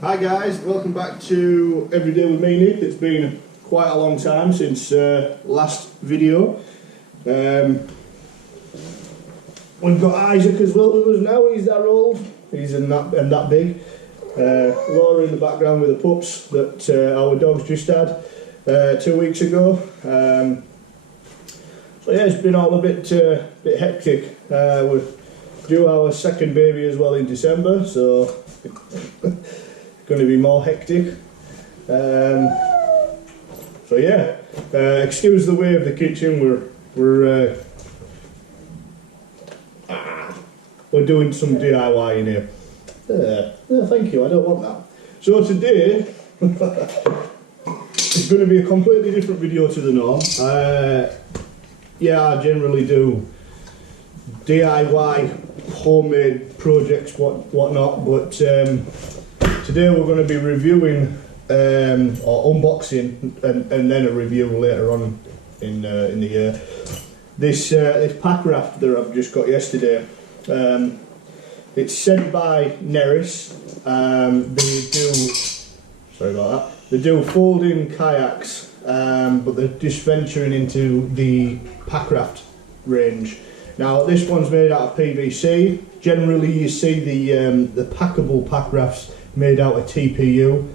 Hi guys, welcome back to Everyday with me, Nick. It's been quite a long time since last video. We've got Isaac as well with us now. He's that old, he's that big. Laura in the background with the pups that our dogs just had 2 weeks ago. So yeah, it's been all a bit hectic. We're due our second baby as well in December, so going to be more hectic. So yeah, excuse the way of the kitchen. We're doing some DIY in here. No, thank you. I don't want that. So today it's going to be a completely different video to the norm. Yeah, I generally do DIY homemade projects, whatnot, but today we're going to be reviewing or unboxing and then a review later on in the year. This pack raft that I've just got yesterday. It's sent by Neris. Sorry about that. They do folding kayaks, but they're just venturing into the pack raft range. Now this one's made out of PVC. Generally you see the packable pack rafts made out of TPU,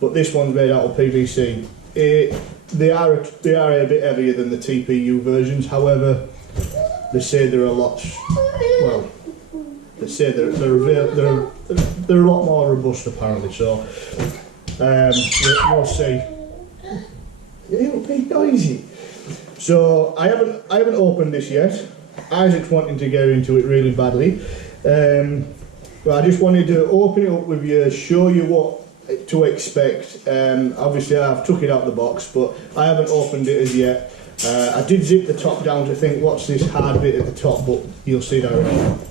but this one's made out of PVC. They are a bit heavier than the TPU versions. However, they say they're a lot. Well, they say they're a lot more robust apparently. So we'll see. It'll be noisy. So I haven't opened this yet. Isaac's wanting to get into it really badly. But I just wanted to open it up with you, show you what to expect. Obviously I've took it out of the box, but I haven't opened it as yet. I did zip the top down to think what's this hard bit at the top, but you'll see that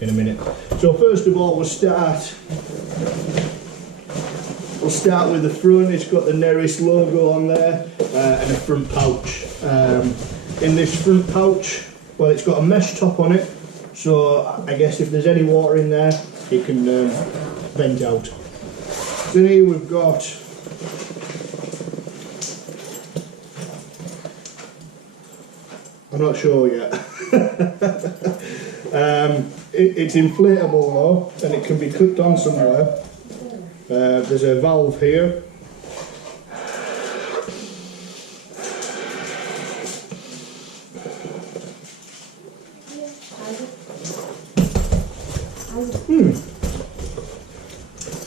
in a minute. So first of all we'll start with the front. It's got the Neris logo on there and a front pouch. In this front pouch, well, it's got a mesh top on it, so I guess if there's any water in there it can vent out. Then here we've got I'm not sure yet. It's inflatable though, and it can be clipped on somewhere. There's a valve here.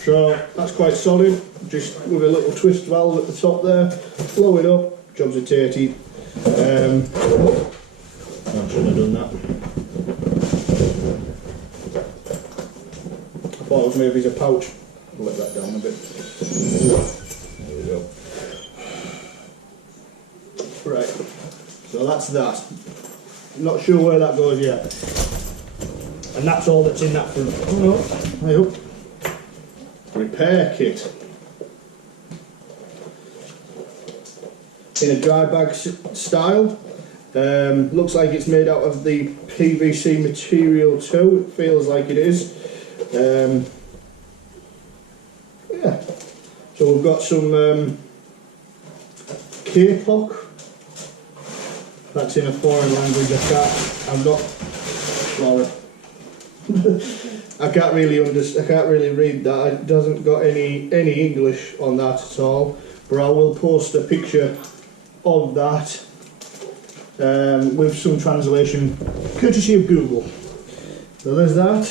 So that's quite solid, just with a little twist valve at the top there. Blow it up, jobs are tatey. I shouldn't have done that. I thought it was maybe a pouch. I'll let that down a bit. There we go. Right, so that's that. Not sure where that goes yet. And that's all that's in that front. Oh no, I hope. Repair kit. In a dry bag style. Looks like it's made out of the PVC material too. It feels like it is. Yeah. So we've got some K-POC. That's in a foreign language. I'm not. Laura. I can't really read that. It doesn't got any English on that at all. But I will post a picture of that with some translation, courtesy of Google. So there's that,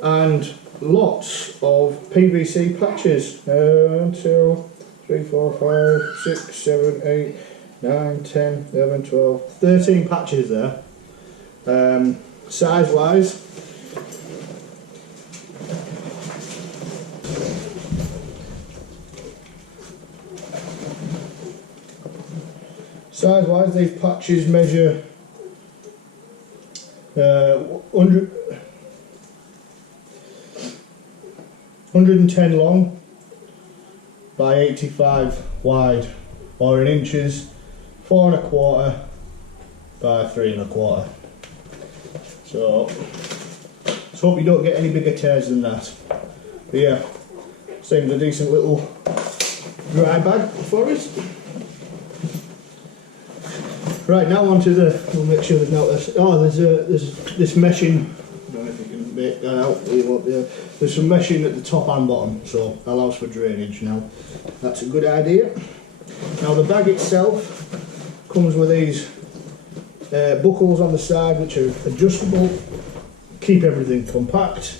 and lots of PVC patches. 1, 2, 3, 4, 5, 6, 7, 8, 9, 10, 11, 12, 13 patches there. Size wise, these patches measure 110 long by 85 wide, or in inches 4 1/4 by 3 1/4. So let's hope you don't get any bigger tears than that. But yeah, seems a decent little dry bag for us. Right, now onto the, we'll make sure there's no, there's this meshing, I don't know if you can make that out, there's some meshing at the top and bottom, so allows for drainage now. That's a good idea. Now the bag itself comes with these buckles on the side which are adjustable, keep everything compact.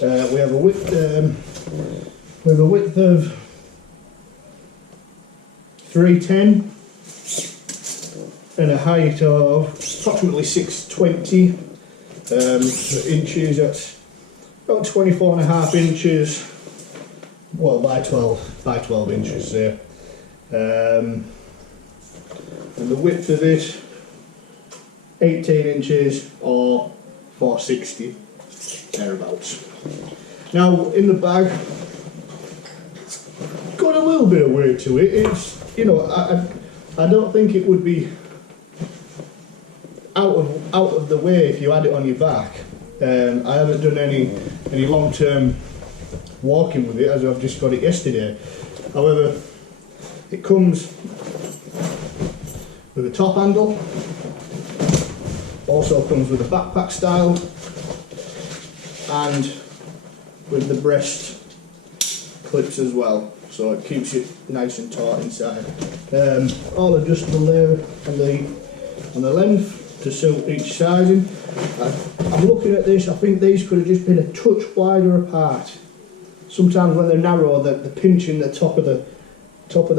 We have a width of 310 and a height of approximately 620 inches. That's about 24.5 inches, well, by 12 inches there. And the width of it, 18 inches or 460 thereabouts. Now in the bag, got a little bit of weight to it. It's, you know, I don't think it would be out of the way if you had it on your back. I haven't done any long-term walking with it, as I've just got it yesterday. However, it comes with a top handle, also comes with a backpack style, and with the breast clips as well, so it keeps it nice and taut inside. All adjustable there on the length to suit each sizing. I'm looking at this, I think these could have just been a touch wider apart. Sometimes when they're narrow, they're pinching the top of the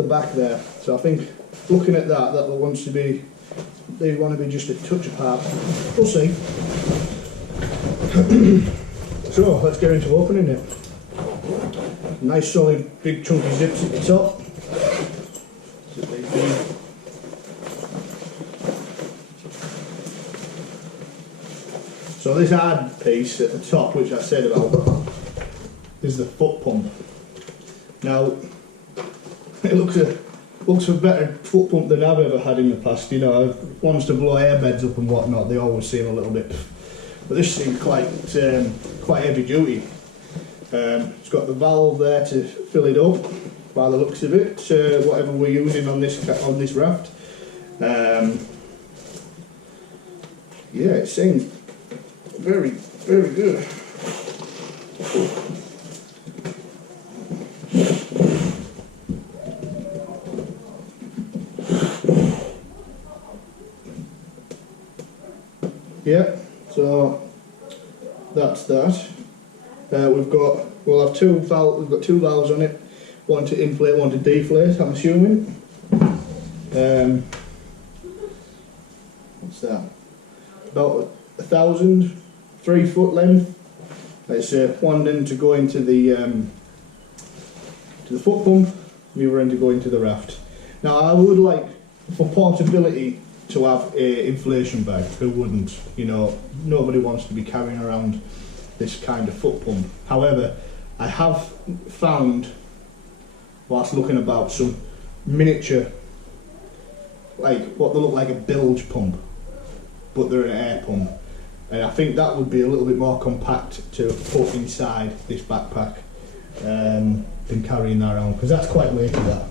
back there. So I think looking at that wants to be, they want to be just a touch apart. We'll see. So let's get into opening it. Nice solid big chunky zips at the top. So this hard piece at the top, which I said about, is the foot pump. Now, it looks a better foot pump than I've ever had in the past. You know, ones to blow air beds up and whatnot, they always seem a little bit, but this seems quite heavy duty. It's got the valve there to fill it up, by the looks of it, whatever we're using on this raft. Yeah, it seems very, very good. Yeah, so that's that. We'll have two valves on it, one to inflate, one to deflate, I'm assuming. What's that? About 1,000, 3 foot length. It's one end to go into the foot pump, the other end to go into the raft. Now I would like, for portability, to have a inflation bag. Who wouldn't? You know, nobody wants to be carrying around this kind of foot pump. However, I have found, whilst looking about, some miniature, like what they look like a bilge pump, but they're an air pump, and I think that would be a little bit more compact to put inside this backpack than carrying that around, because that's quite weighty. That,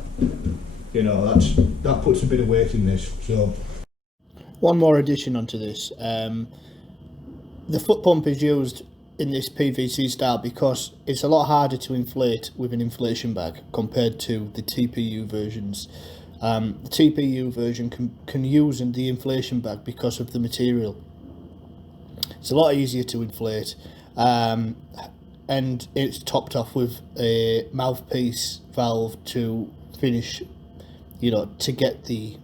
you know, that puts a bit of weight in this. So one more addition onto this. The foot pump is used in this PVC style because it's a lot harder to inflate with an inflation bag compared to the TPU versions. The TPU version can use in the inflation bag because of the material. It's a lot easier to inflate, and it's topped off with a mouthpiece valve to finish, you know, to get the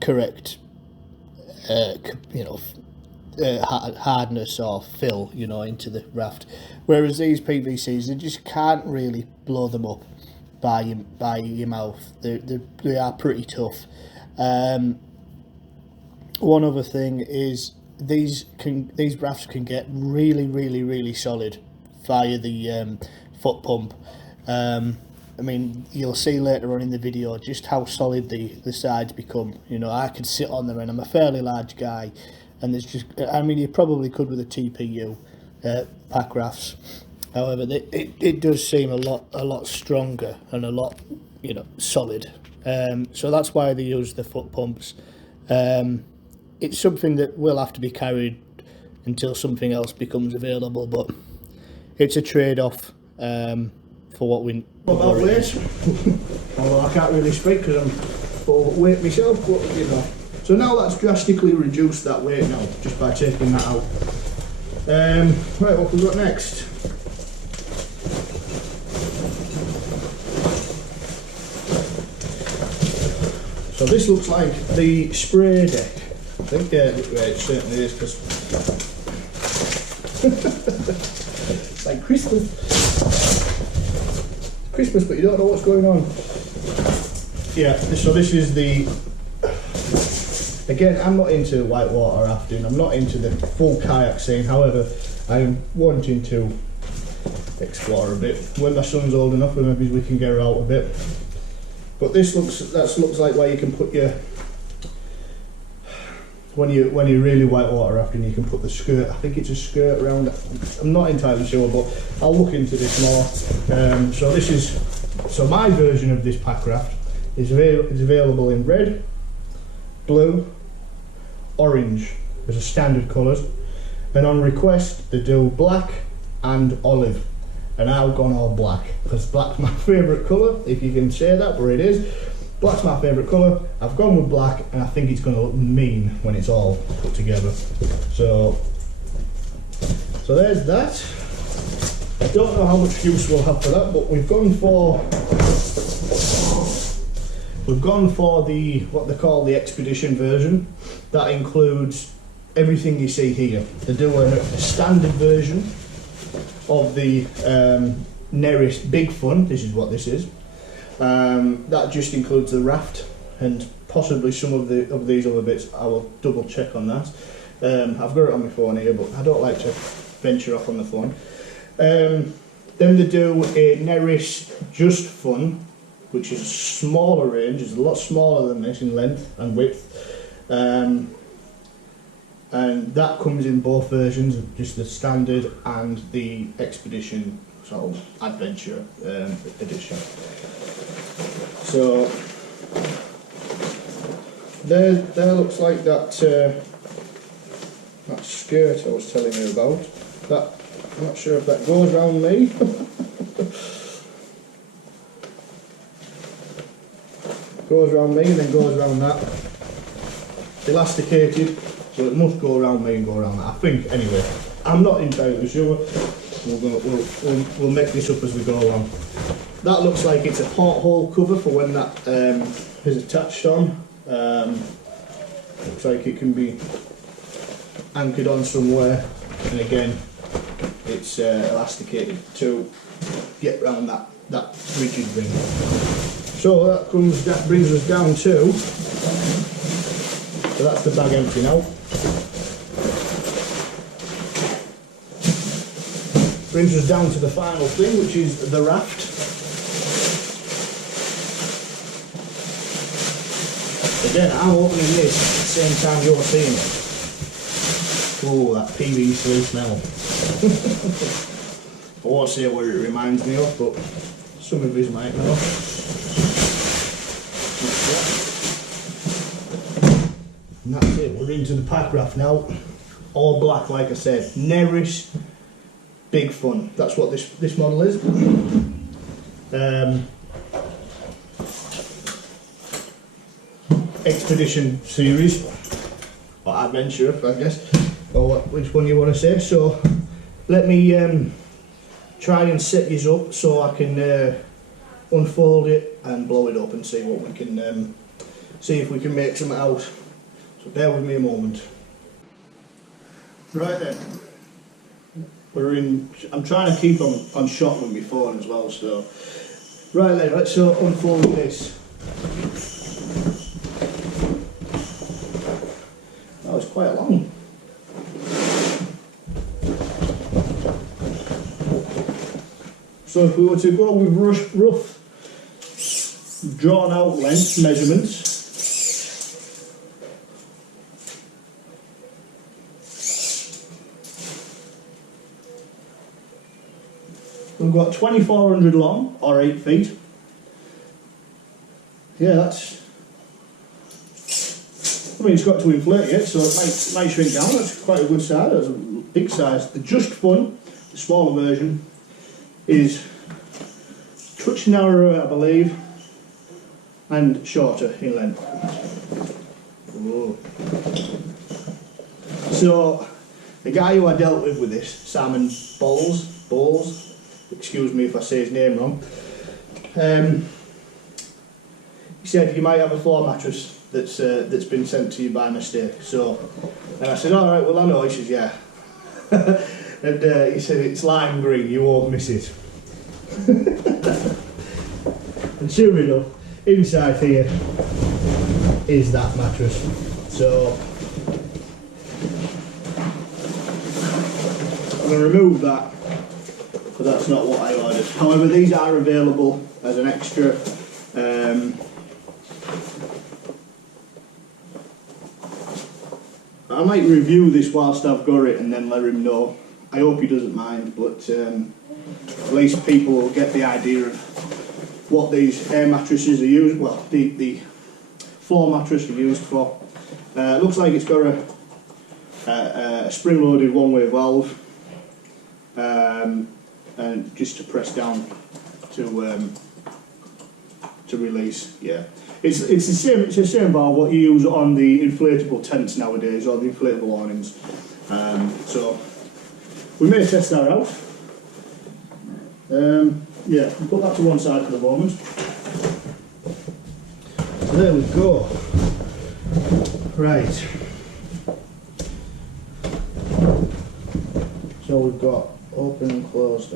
correct hardness or fill, you know, into the raft. Whereas these PVCs, they just can't really blow them up by your mouth. They are pretty tough. One other thing is these rafts can get really solid via the foot pump. I mean, you'll see later on in the video just how solid the sides become. You know, I can sit on them, and I'm a fairly large guy, and there's just, I mean, you probably could with a TPU pack rafts, However, it does seem a lot stronger and a lot, you know, solid. So that's why they use the foot pumps. It's something that will have to be carried until something else becomes available, but it's a trade-off for what we. What about weight? Although I can't really speak because I'm overweight myself, but you know. So now that's drastically reduced that weight now just by taking that out. Right, what have we got next? So this looks like the spray deck. I think it certainly is, because it's like Christmas. Christmas, but you don't know what's going on. Yeah, so this is the... Again, I'm not into whitewater rafting, I'm not into the full kayak scene, however, I'm wanting to explore a bit. When my son's old enough, maybe we can get her out a bit. But this looks like where you can put your... When you're really whitewater rafting, you can put the skirt, I think it's a skirt around, I'm not entirely sure, but I'll look into this more. So my version of this pack raft is available in red, blue, orange as a standard colours, and on request they do black and olive, and I've gone all black because black's my favourite colour, if you can say that, but it is. Black's my favourite colour. I've gone with black, and I think it's going to look mean when it's all put together. So there's that. I don't know how much use we'll have for that, but we've gone for the what they call the Expedition version. That includes everything you see here. They do a standard version of the Neris BigFun. This is what this is. That just includes the raft and possibly some of these other bits. I will double check on that. I've got it on my phone here, but I don't like to venture off on the phone. Then they do a Neris Just Fun, which is a smaller range. It's a lot smaller than this in length and width, and that comes in both versions, just the standard and the Expedition sort of adventure edition. So there looks like that skirt I was telling you about. That, I'm not sure if that goes round me. Goes round me and then goes round that. Elasticated, so it must go around me and go around that. I think, anyway. I'm not entirely sure. We'll make this up as we go along. That looks like it's a porthole cover for when that is attached on. Looks like it can be anchored on somewhere, and again it's elasticated to get round that rigid ring. So that brings us down to, so that's the bag empty now. Brings us down to the final thing, which is the raft. Again, I'm opening this at the same time you're seeing it. Oh, that PVC smell. I won't say what it reminds me of, but some of you might know. And that's it, we're into the pack raft now. All black, like I said. Neris BigFun. That's what this model is. Expedition series, or adventure, I guess, or which one you want to say. So let me try and set these up so I can unfold it and blow it up and see what we can see if we can make something out. So bear with me a moment. Right then, I'm trying to keep on shot with my phone as well. So right then, let's unfold this. Oh, it's quite long. So if we were to go with rough drawn out length measurements, we've got 2400 long, or 8 feet. Yeah, that's... I mean, it's got to inflate yet, so it might shrink down. That's quite a good size. That's a big size. The Just Fun, the smaller version, is touch narrower, I believe, and shorter in length. Whoa. So, the guy who I dealt with this, Simon Bowles, excuse me if I say his name wrong, he said you might have a floor mattress that's been sent to you by mistake. So, and I said, all right, well I know. He says, yeah. And he said it's lime green, you won't miss it. And sure enough, inside here is that mattress. So I'm going to remove that because that's not what I ordered. However, these are available as an extra. I might review this whilst I've got it and then let him know. I hope he doesn't mind, but at least people will get the idea of what these air mattresses are used, well, the floor mattress are used for. It looks like it's got a spring-loaded one-way valve, and just to press down to release. Yeah, it's the same valve what you use on the inflatable tents nowadays, or the inflatable awnings. So we may test that out. Yeah, we'll put that to one side for the moment. So there we go. Right. So we've got open and closed.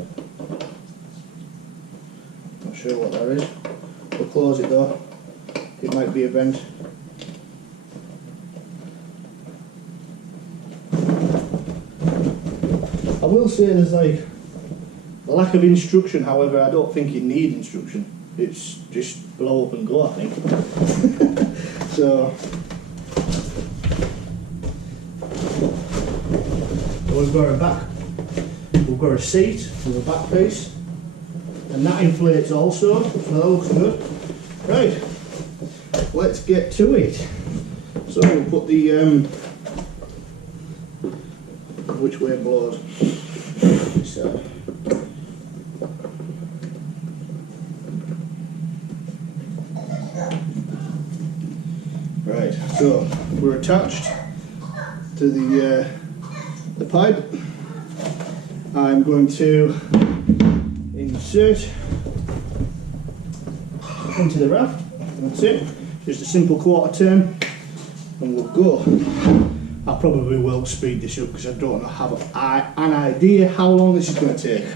Not sure what that is. We'll close it though. It might be a vent. I will say there's like a lack of instruction, however I don't think you need instruction. It's just blow up and go, I think. So we've got a back, we've got a seat with a back piece, and that inflates also, so that looks good. Right, let's get to it. So we'll put the which way it blows. So right, so we're attached to the pipe. I'm going to insert into the raft. That's it. Just a simple quarter turn, and we'll go. I probably will speed this up because I don't have an idea how long this is going to take.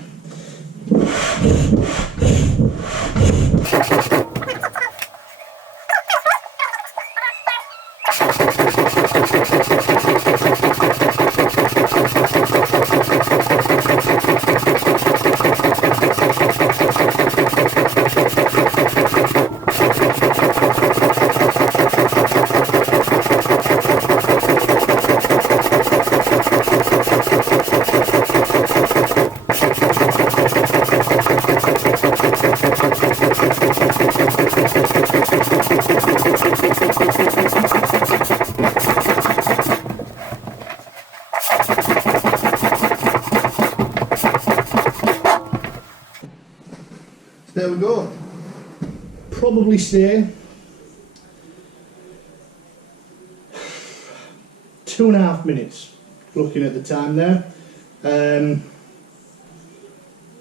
There we go. Probably say 2.5 minutes, looking at the time there.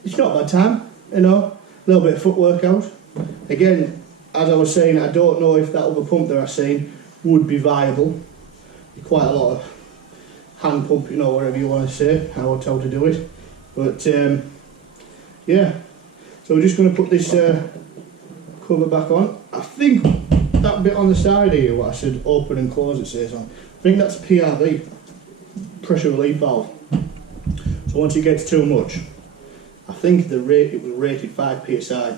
It's not a bad time, you know, a little bit of footwork out. Again, as I was saying, I don't know if that other pump that I've seen would be viable. Quite a lot of hand pump, you know, whatever you want to say, how to do it. But yeah. So we're just going to put this cover back on. I think that bit on the side here, what I said open and close it says on, I think that's a PRV, pressure relief valve. So once it gets too much, I think it was rated 5 psi.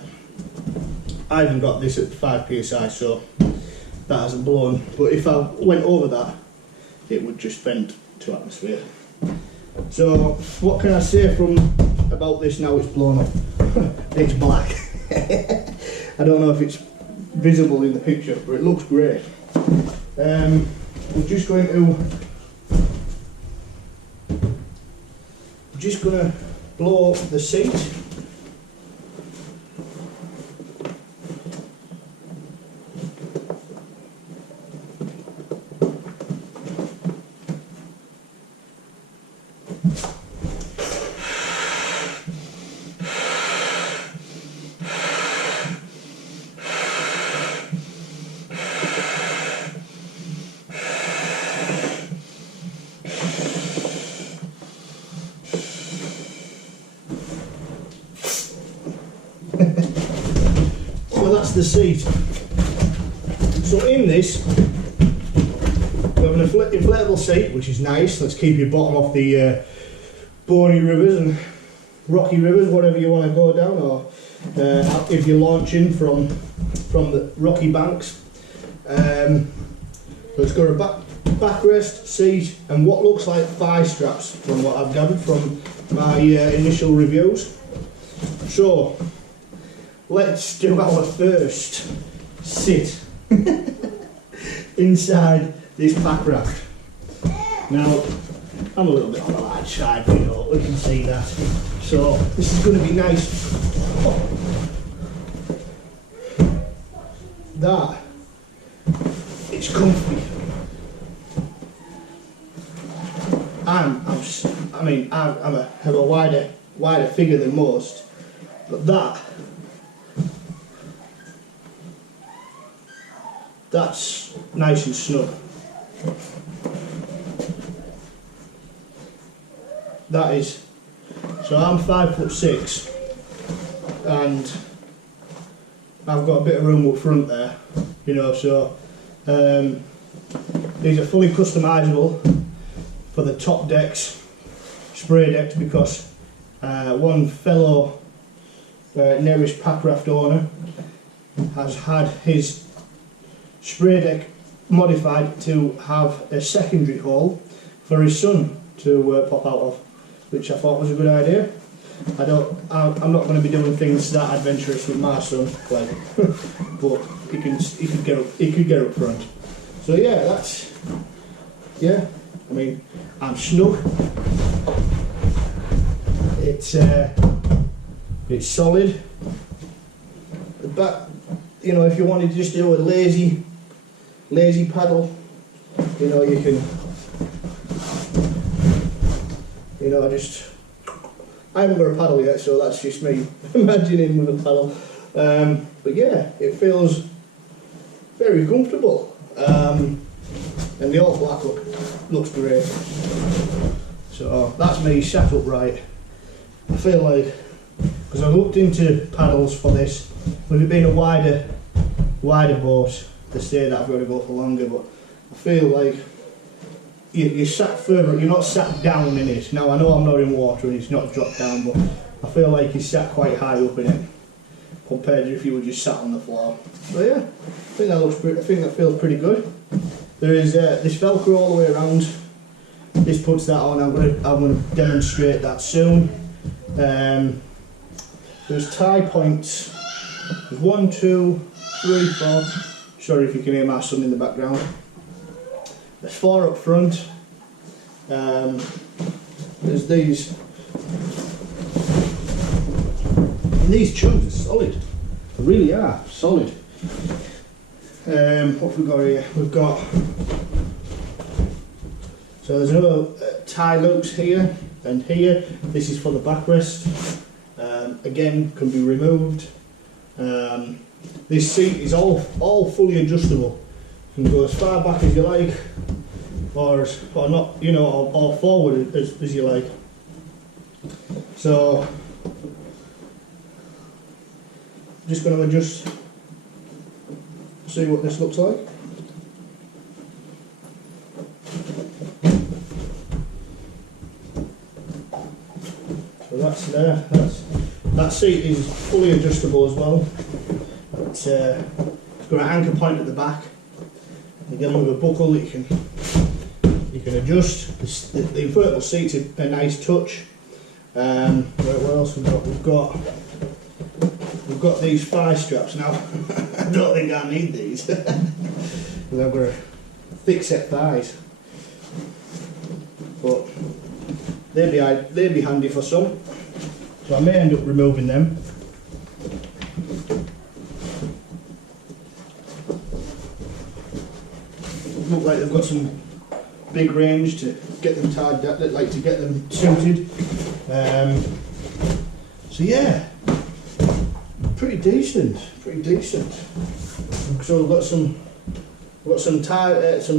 I haven't got this at 5 psi, so that hasn't blown. But if I went over that, it would just vent to atmosphere. So what can I say from about this now it's blown up. It's black. I don't know if it's visible in the picture, but it looks great. We're just going to blow the seat. So that's the seat. So in this, we have an inflatable seat, which is nice. Let's keep your bottom off the bony rivers and rocky rivers, whatever you want to go down, or if you're launching from the rocky banks. So it's got a backrest, seat, and what looks like thigh straps, from what I've gathered from my initial reviews. So let's do our first sit inside this pack raft. Now, I'm a little bit on the large side, but you know, we can see that. So this is going to be nice. Oh. That, it's comfy. I have a wider figure than most, but that's nice and snug. That is, so I'm 5'6", and I've got a bit of room up front there, you know, so these are fully customisable for the top decks, spray decks, because one fellow Neris pack raft owner has had his spray deck modified to have a secondary hole for his son to pop out of, which I thought was a good idea. I'm not going to be doing things that adventurous with my son, like, but he could get up front. So yeah, I mean, I'm snug. It's solid. But you know, if you wanted to just do a lazy paddle, you know, you can. You know, I haven't got a paddle yet, so that's just me imagining with a paddle. But yeah, it feels very comfortable. And the all black looks great. So that's me sat upright. I feel like, because I've looked into paddles for this, with it being a wider boat, they say that I've got to go for longer, but I feel like you're sat further, you're not sat down in it. Now I know I'm not in water and it's not dropped down, but I feel like you're sat quite high up in it compared to if you were just sat on the floor. So yeah, I think that feels pretty good. There is this Velcro all the way around. This puts that on. I'm going to demonstrate that soon. There's tie points. There's 1, 2, 3, 4. Sorry if you can hear my son in the background. There's 4 up front. There's these. And these chunks are solid. They really are solid. What have we got here? We've got. So there's another tie loops here and here. This is for the backrest. Again, can be removed. This seat is all fully adjustable. You can go as far back as you like, or not, you know, or forward as you like. So I'm just going to adjust, see what this looks like. So that's there. That seat is fully adjustable as well. It's got an anchor point at the back. Again, with a buckle that you can adjust. The inflatable seat's a nice touch. What else we've got? We've got these thigh straps now. I don't think I need these because I've got a thick set thighs, but they'd be handy for some. So I may end up removing them. Look like they've got some big range to get them tied down, like to get them suited. So yeah, pretty decent. So we've got some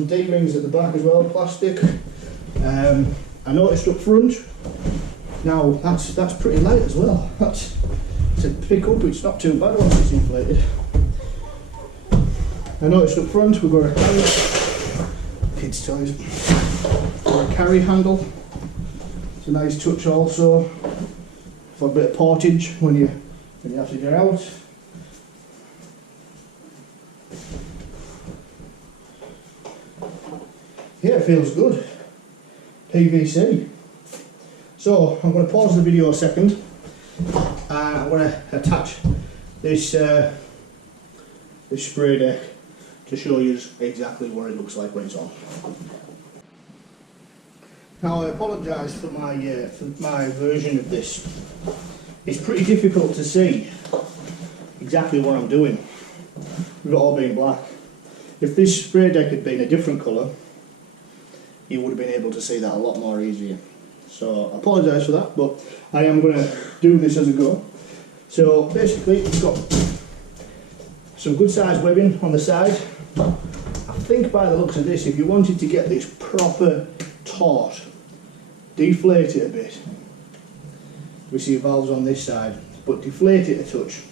D-rings at the back as well, plastic. I noticed up front. Now that's pretty light as well. That's to pick up. It's not too bad once it's inflated. I noticed up front we've got a kids' toys. Or a carry handle. It's a nice touch also for a bit of portage when you have to get out. Yeah, it feels good. PVC. So I'm going to pause the video a second and I'm going to attach this spray deck to show you exactly what it looks like when it's on. Now I apologise for my version of this. It's pretty difficult to see exactly what I'm doing with it all being black. If this spray deck had been a different colour, you would have been able to see that a lot more easier. So I apologise for that, but I am going to do this as I go. So basically we've got some good sized webbing on the side. I think by the looks of this, if you wanted to get this proper taut, deflate it a bit. We see valves on this side, but deflate it a touch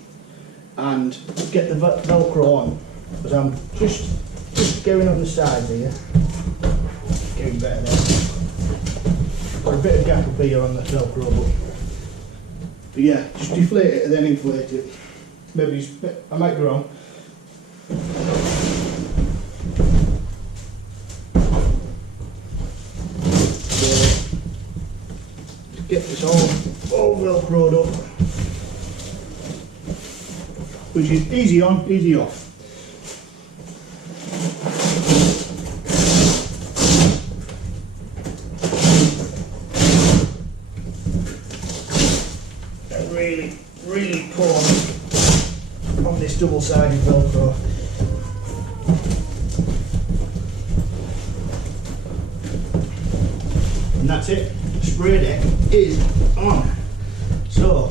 and get the Velcro on, because I'm just going on the sides here, getting better there. Got a bit of gap up here on the Velcro, but yeah, just deflate it and then inflate it. Maybe I might be wrong. Get this all Velcroed up, which is easy on, easy off. And really pull on this double-sided Velcro. And that's it. Spray deck is on. So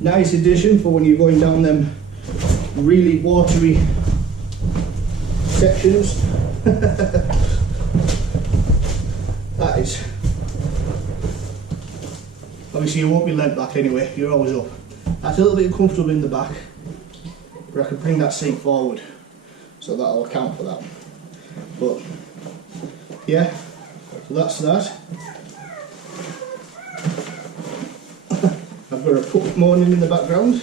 nice addition for when you're going down them really watery sections. That is, obviously you won't be leant back anyway, you're always up. That's a little bit uncomfortable in the back, but I can bring that seat forward, so that'll account for that. But yeah, so that's that. I've got a pup moaning in the background.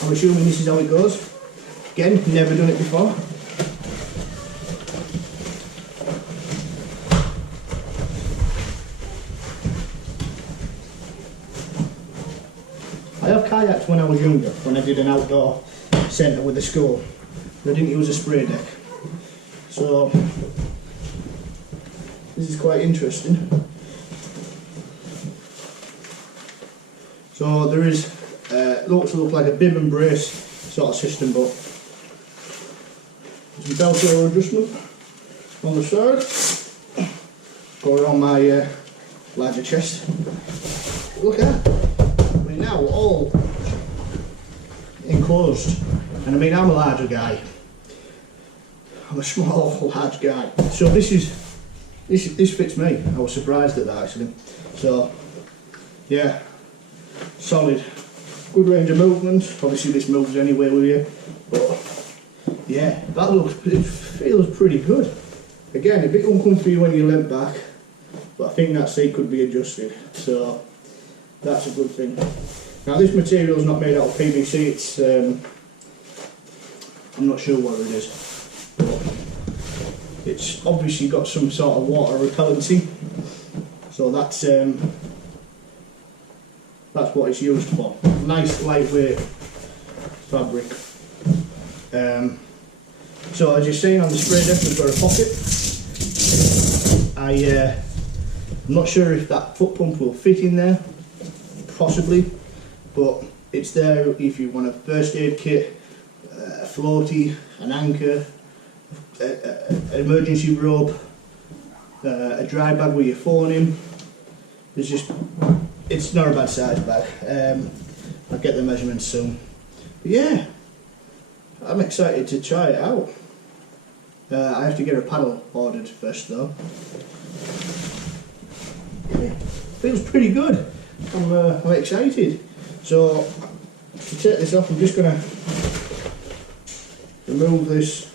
I'm assuming this is how it goes. Again, never done it before. I have kayaked when I was younger, when I did an outdoor centre with the school. I didn't use a spray deck. So this is quite interesting. So there is looks to look like a bib and brace sort of system, but some Velcro adjustment on the side. Go around my larger chest. Look at that. I mean, now all enclosed, and I mean I'm a larger guy. I'm a small, large guy. So this fits me. I was surprised at that actually. So yeah, solid. Good range of movement. Obviously this moves anywhere with you, but yeah, it feels pretty good. Again, a bit uncomfy when you leant back, but I think that seat could be adjusted. So That's a good thing. Now this material is not made out of PVC, it's I'm not sure what it is, but it's obviously got some sort of water repellency, so that's what it's used for. Nice lightweight fabric. So as you're seeing on the spray deck, we've got a pocket. I'm not sure if that foot pump will fit in there, possibly, but it's there if you want a first aid kit, a floaty, an anchor, an emergency rope, a dry bag with your phone in. It's not a bad size bag. I'll get the measurements soon. But yeah, I'm excited to try it out. I have to get a paddle ordered first though. Yeah. Feels pretty good. I'm excited. So to take this off, I'm just going to remove this.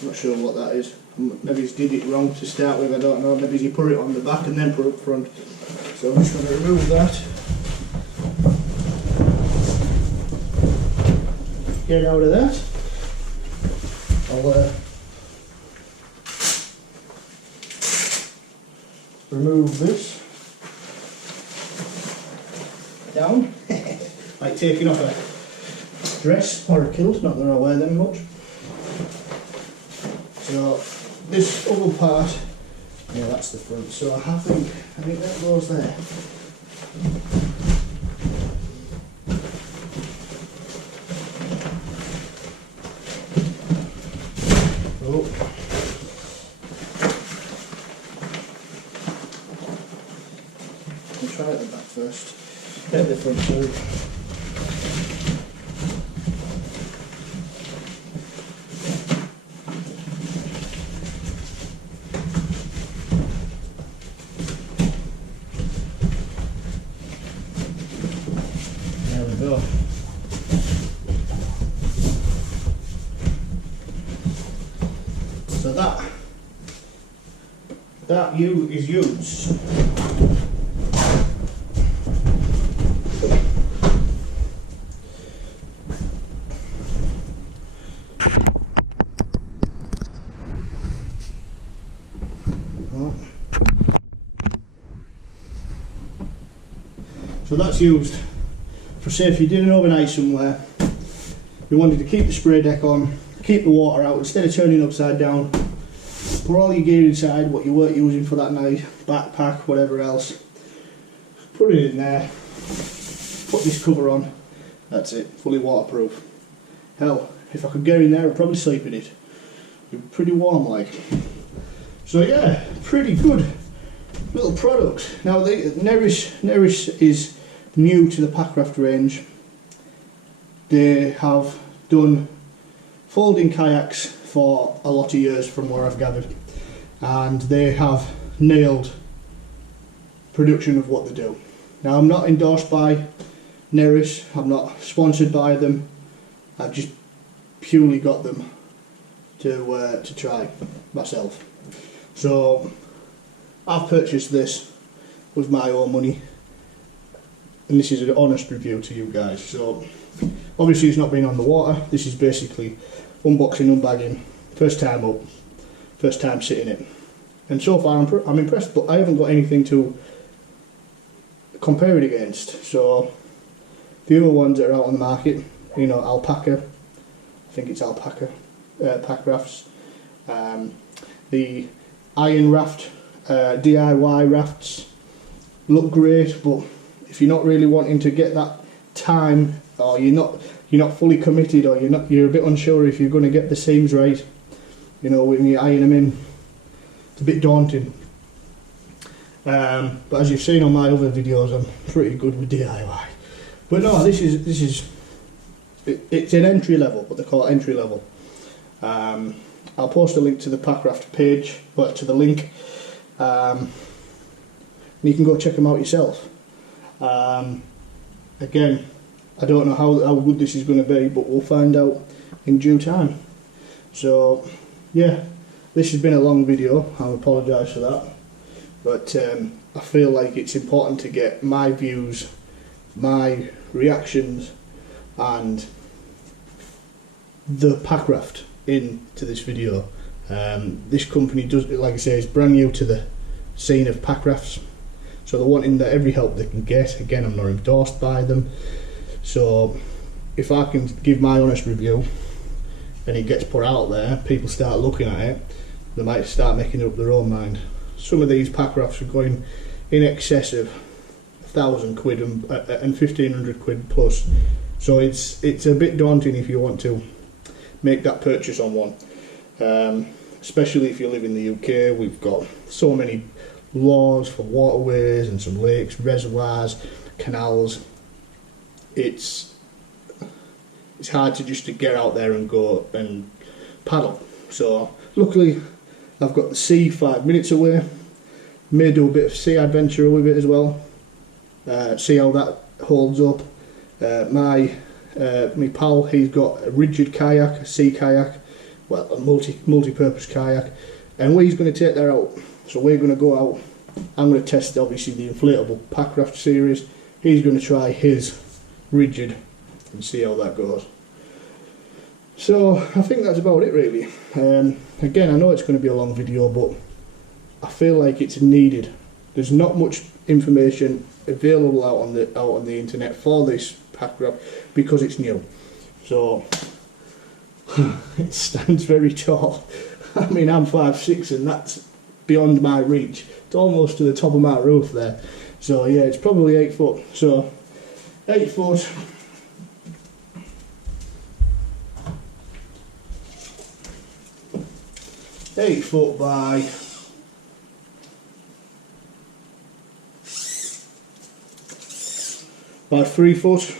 I'm not sure what that is. Maybe he's did it wrong to start with, I don't know. Maybe he put it on the back and then put it up front. So I'm just going to remove that. Get out of that. I'll remove this. Down. Like taking off a dress or a kilt, not that I wear them much. So this other part, yeah, that's the front. So I think that goes there. Oh. I'll try at the back first. At the front too. There we go. So that is used. So that's used for, say, if you did an overnight somewhere, you wanted to keep the spray deck on, keep the water out, instead of turning upside down, put all your gear inside, what you weren't using for that night, backpack, whatever else, put it in there, put this cover on, that's it, fully waterproof. Hell, if I could get in there I'd probably sleep in it. It'd be pretty warm like. So yeah, pretty good little product. Now Neris is new to the Packraft range. They have done folding kayaks for a lot of years from where I've gathered, and they have nailed production of what they do. Now I'm not endorsed by Neris, I'm not sponsored by them, I've just purely got them to try myself. So I've purchased this with my own money, and this is an honest review to you guys. So obviously it's not been on the water, this is basically unboxing, unbagging, first time up, first time sitting it, and so far I'm impressed, but I haven't got anything to compare it against. So the other ones that are out on the market, you know, alpaca, I think it's alpaca, Packrafts, the iron raft, DIY rafts look great, but if you're not really wanting to get that time, or you're not fully committed, or you're a bit unsure if you're going to get the seams right, you know, when you iron them in, it's a bit daunting. But as you've seen on my other videos, I'm pretty good with DIY. But no, this is it's an entry level, what they call entry level. I'll post a link to the Packraft page, but to the link, and you can go check them out yourself. Again, I don't know how good this is going to be, but we'll find out in due time. So yeah, this has been a long video, I apologise for that. but I feel like it's important to get my views, my reactions and the pack raft into this video. This company does, like I say, is brand new to the scene of pack rafts, so they're wanting every help they can get. Again, I'm not endorsed by them, so if I can give my honest review and it gets put out there, people start looking at it, they might start making up their own mind. Some of these pack rafts are going in excess of £1,000 and 1,500 quid plus, so it's a bit daunting if you want to make that purchase on one, especially if you live in the UK. We've got so many laws for waterways and some lakes, reservoirs, canals. It's hard to get out there and go and paddle. So luckily I've got the sea 5 minutes away. May do a bit of sea adventure with it as well, see how that holds up. My pal, he's got a rigid kayak, a sea kayak, well, a multi-purpose kayak, and we're going to take that out. So we're going to go out. I'm going to test obviously the inflatable pack raft series. He's going to try his rigid and see how that goes. So I think that's about it really. Again, I know it's going to be a long video, but I feel like it's needed. There's not much information available out on the internet for this pack raft because it's new. So it stands very tall. I mean, I'm 5'6" and that's beyond my reach. It's almost to the top of my roof there. So yeah, it's probably 8 foot. So 8 foot. Eight foot by 3 foot,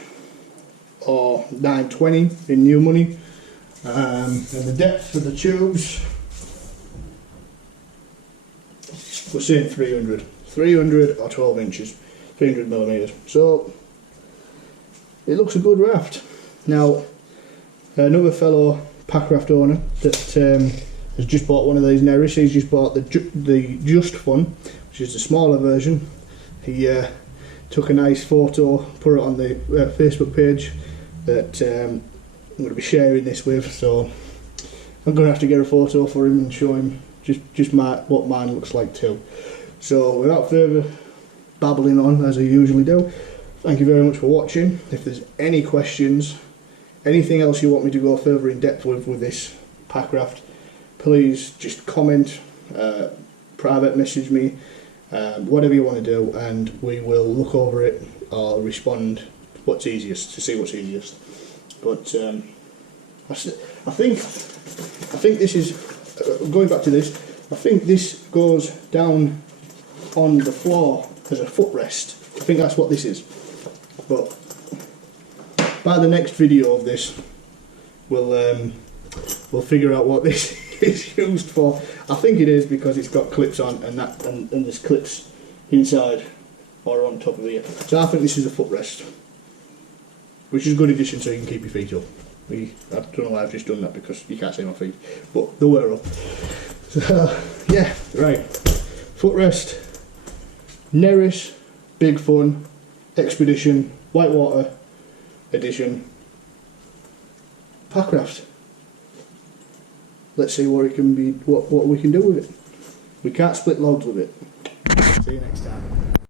or 920 in new money, and the depth of the tubes, we're saying 300 or 12 inches, 300 millimeters. So it looks a good raft. Now, another fellow pack raft owner that has just bought one of these Neris. He's just bought the Just Fun, which is the smaller version. He took a nice photo, put it on the Facebook page that I'm going to be sharing this with. So I'm going to have to get a photo for him and show him just what mine looks like too. So without further babbling on, as I usually do, thank you very much for watching. If there's any questions, anything else you want me to go further in depth with this pack raft, please just comment, private message me, whatever you want to do, and we will look over it or respond what's easiest, to see what's easiest. But I think this is, going back to this, I think this goes down on the floor as a footrest. I think that's what this is. But by the next video of this, we'll figure out what this is used for. I think it is because it's got clips on, and there's clips inside or on top of here. So I think this is a footrest, which is a good addition so you can keep your feet up. I don't know why I've just done that because you can't see my feet, but they were up. So yeah, right. Footrest, Neris BigFun Expedition Whitewater Edition pack raft. Let's see what it can be, what we can do with it. We can't split loads with it. See you next time.